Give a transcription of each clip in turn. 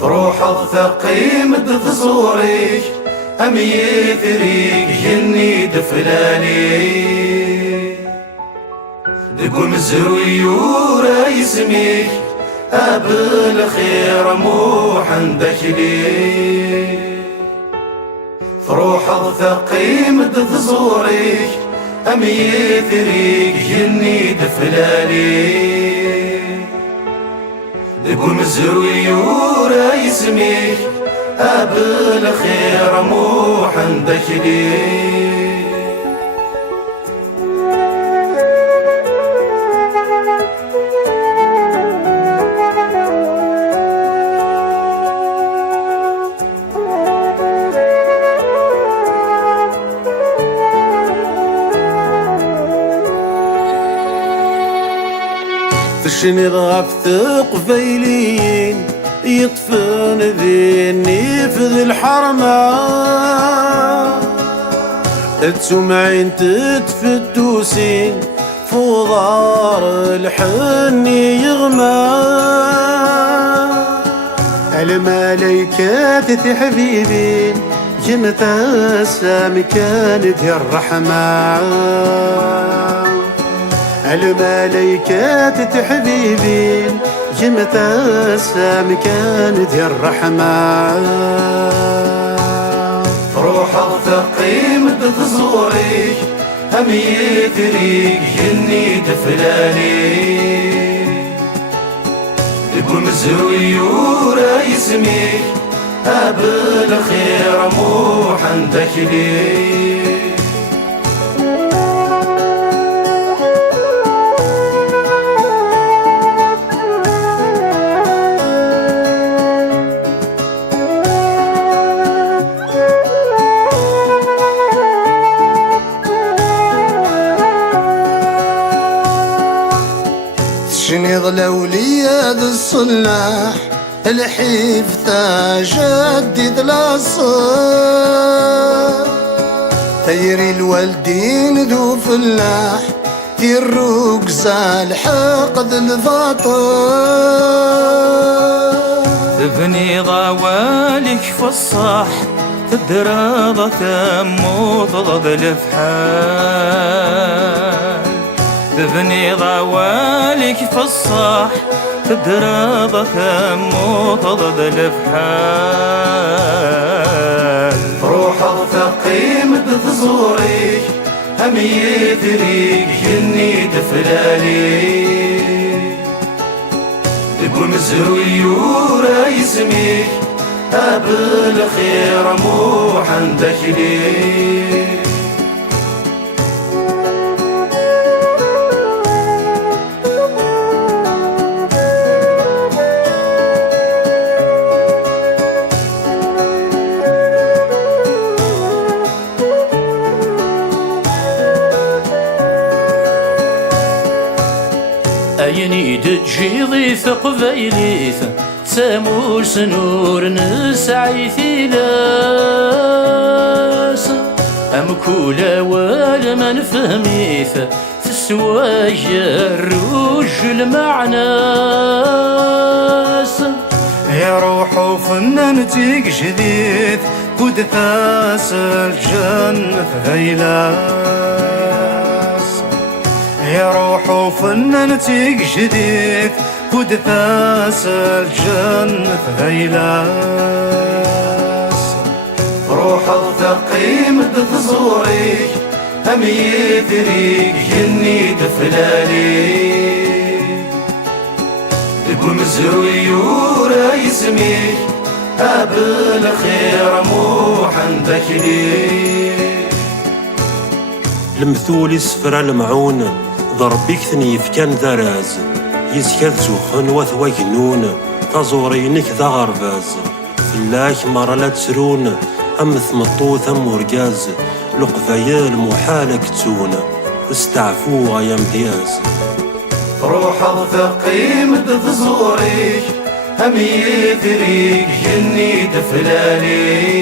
فروح الثقيم دثزوريك أم يثريك جني دفلالي دقم الزرويورة يسميك أبل خير موح عندك لي فروح الثقيم دثزوريك أم يثريك جني دفلالي دقم الزرويورة يسميك أبل خير موح عندك لي تشني غفت قفيلين يطفن ذيني في ذي الحرمة تسمعين تتفتوسين فوضار الحني يغمى الملايكات تحبيبين جمتا سامي كانت الرحمة الملايكات تحبيبين جمتا سامي كانت الرحمة روح الثقيم دثزوريك أم يثريك جني دفلالي دقم الزرويورة يسميك أبل خير موح عندك لي شني ظلولي ذا الصلاح الحفظة جدد الأصل ثيري الوالدين ذو فلاح في الركز الحقد الفاطر تبني ضوالك في الصح تدرى تموت ضد الفحال تبني ضوالك في الصح تدرى تموت ضد الفحال روح الثقيم دثزوريك أم يثريك جني دفلالي دقم الزرويورة يسميك أبل خير موح عندك لي أيني تجي ضيف قبيليث سامو سنور نسعي ثلاث أم كولا ولا من فهميث في السواجة الروج المعناس يا روح فنانتك جديد كود ثاس الجنة غيلاس يا روح فنانتك جديد كود ثاس الجنة غيلاس روح الثقيم دثزوريك أم يثريك جني دفلالي دقم الزرويورة يسميك أبل خير موح عندك لي المثول يسفر المعون ضربيك ثنيف كان ذراز يسكت زوخن وثوى جنون تزورينك ذا غرباز فلاك مرة لا تسرون أم ثمطوث أم ورقاز لقفايا محالك تسون استعفو يا امتياز روح الثقيم دثزوريك أم يثريك جني دفلالي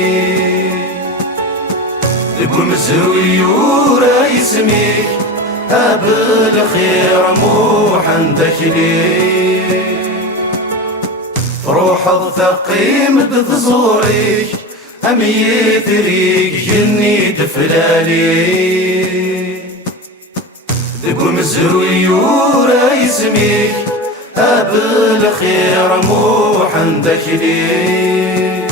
دقم الزرويورة يسميك أبل خير موح عندك لي روح الثقيم دزوريك هم يثريك جني دفلالي دقو مزروي ورا يسميك بالخير مو عندك ليه